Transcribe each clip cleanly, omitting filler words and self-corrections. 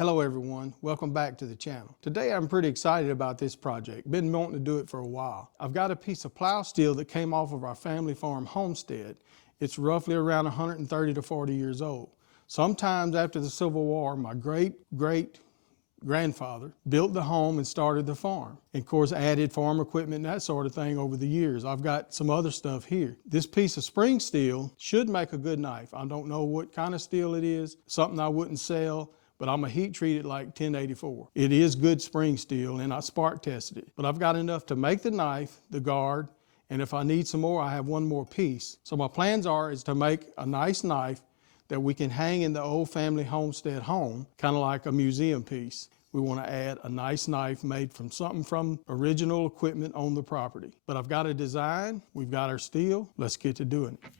Hello everyone, welcome back to the channel. Today I'm pretty excited about this project. Been wanting to do it for a while. I've got a piece of plow steel that came off of our family farm homestead. It's roughly around 130 to 40 years old. Sometimes after the Civil War, my great-great-grandfather built the home and started the farm. And of course added farm equipment and that sort of thing over the years. I've got some other stuff here. This piece of spring steel should make a good knife. I don't know what kind of steel it is, something I wouldn't sell, but I'm gonna heat treat it like 1084. It is good spring steel and I spark tested it. But I've got enough to make the knife, the guard, and if I need some more, I have one more piece. So my plans is to make a nice knife that we can hang in the old family homestead home, kind of like a museum piece. We want to add a nice knife made from something from original equipment on the property. But I've got a design, we've got our steel, let's get to doing it.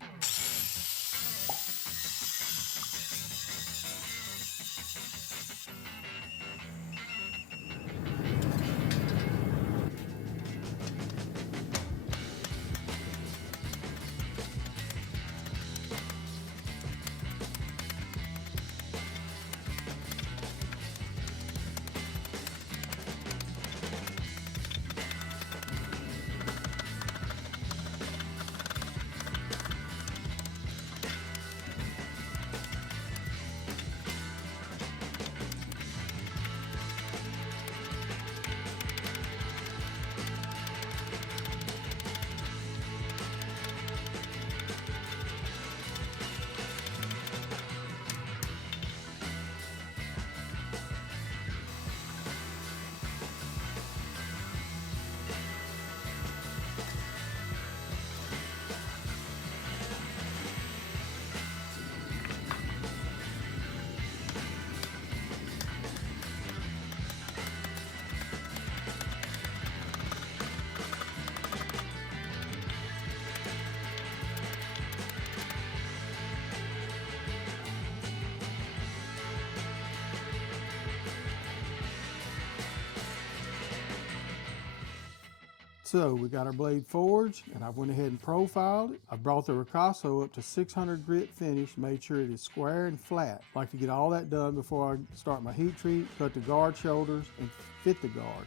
So we got our blade forged and I went ahead and profiled it. I brought the ricasso up to 600 grit finish, made sure it is square and flat. I like to get all that done before I start my heat treat, cut the guard shoulders and fit the guard.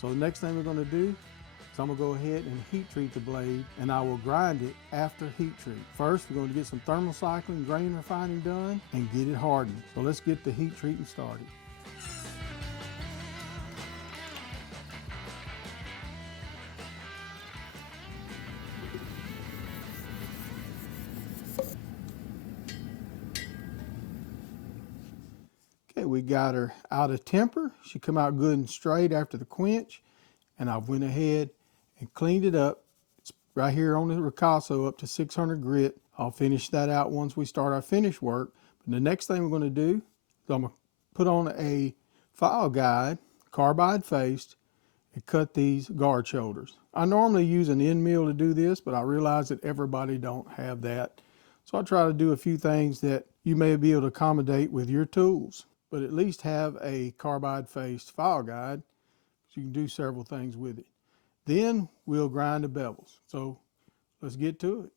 So the next thing we're going to do is I'm going to go ahead and heat treat the blade and I will grind it after heat treat. First we're going to get some thermal cycling, grain refining done and get it hardened. So let's get the heat treating started. We got her out of temper. She come out good and straight after the quench, and I went ahead and cleaned it up. It's right here on the ricasso up to 600 grit. I'll finish that out once we start our finish work. But the next thing we're going to do is I'm going to put on a file guide, carbide faced, and cut these guard shoulders. I normally use an end mill to do this, but I realize that everybody don't have that. So I try to do a few things that you may be able to accommodate with your tools. But at least have a carbide faced file guide so you can do several things with it. Then we'll grind the bevels. So let's get to it.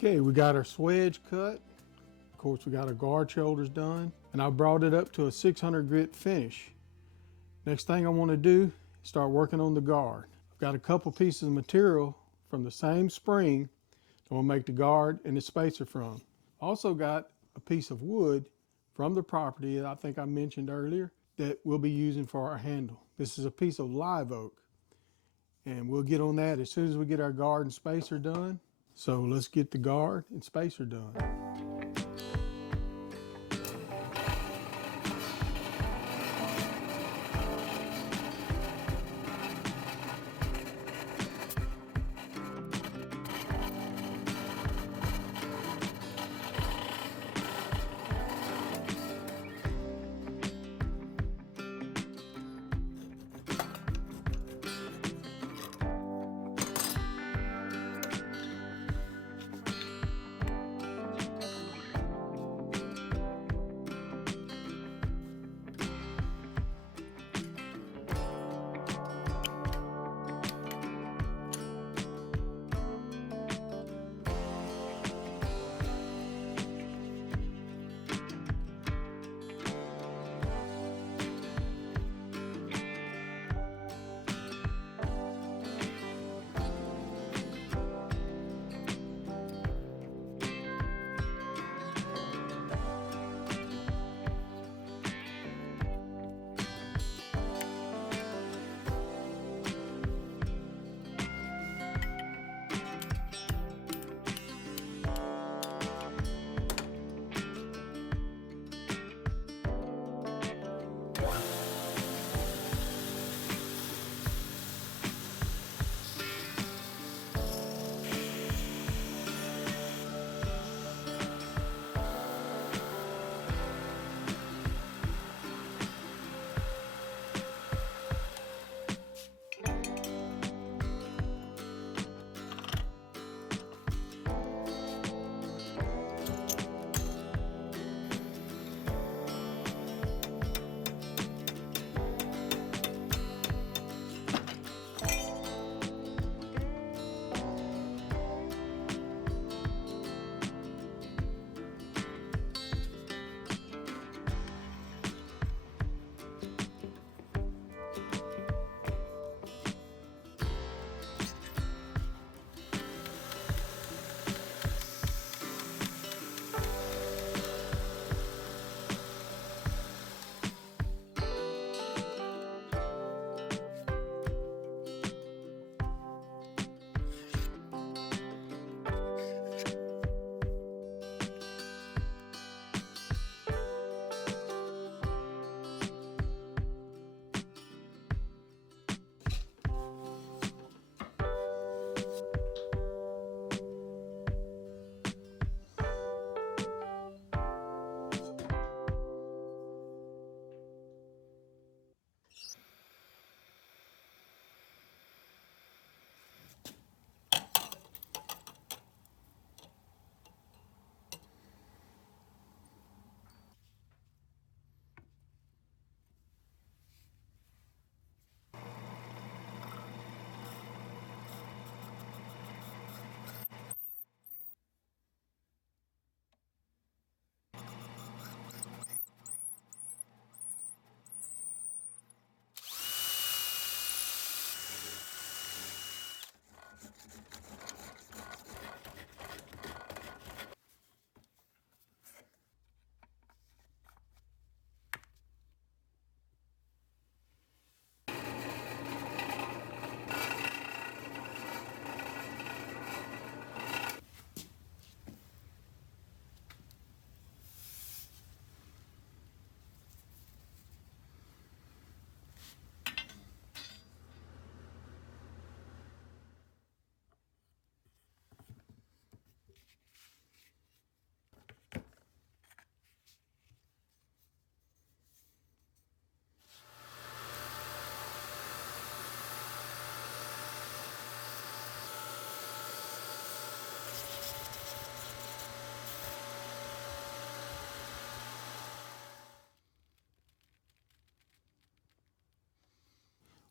Okay, we got our swedge cut. Of course, we got our guard shoulders done, and I brought it up to a 600 grit finish. Next thing I want to do is start working on the guard. I've got a couple pieces of material from the same spring I want to make the guard and the spacer from. Also got a piece of wood from the property that I think I mentioned earlier that we'll be using for our handle. This is a piece of live oak, and we'll get on that as soon as we get our guard and spacer done. So let's get the guard and spacer done.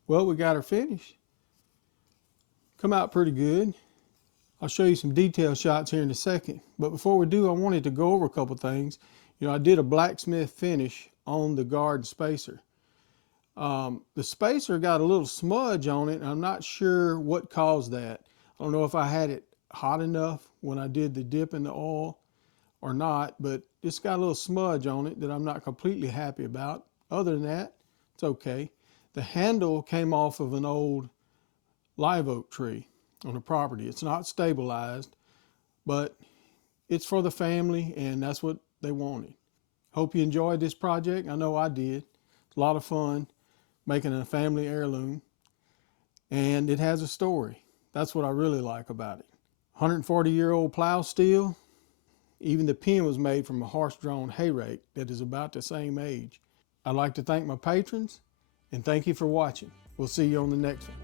Well, we got her finished. Come out pretty good. I'll show you some detail shots here in a second, but before we do, I wanted to go over a couple things. I did a blacksmith finish on the guard spacer. The spacer got a little smudge on it, and I'm not sure what caused that. I don't know if I had it hot enough when I did the dip in the oil or not, but it's got a little smudge on it that I'm not completely happy about. Other than that, it's okay. The handle came off of an old live oak tree on the property. It's not stabilized, but it's for the family, and that's what they wanted. Hope you enjoyed this project. I know I did. It's a lot of fun making a family heirloom, and it has a story. That's what I really like about it. 140-year-old plow steel. Even the pen was made from a horse-drawn hay rake that is about the same age. I'd like to thank my patrons, and thank you for watching. We'll see you on the next one.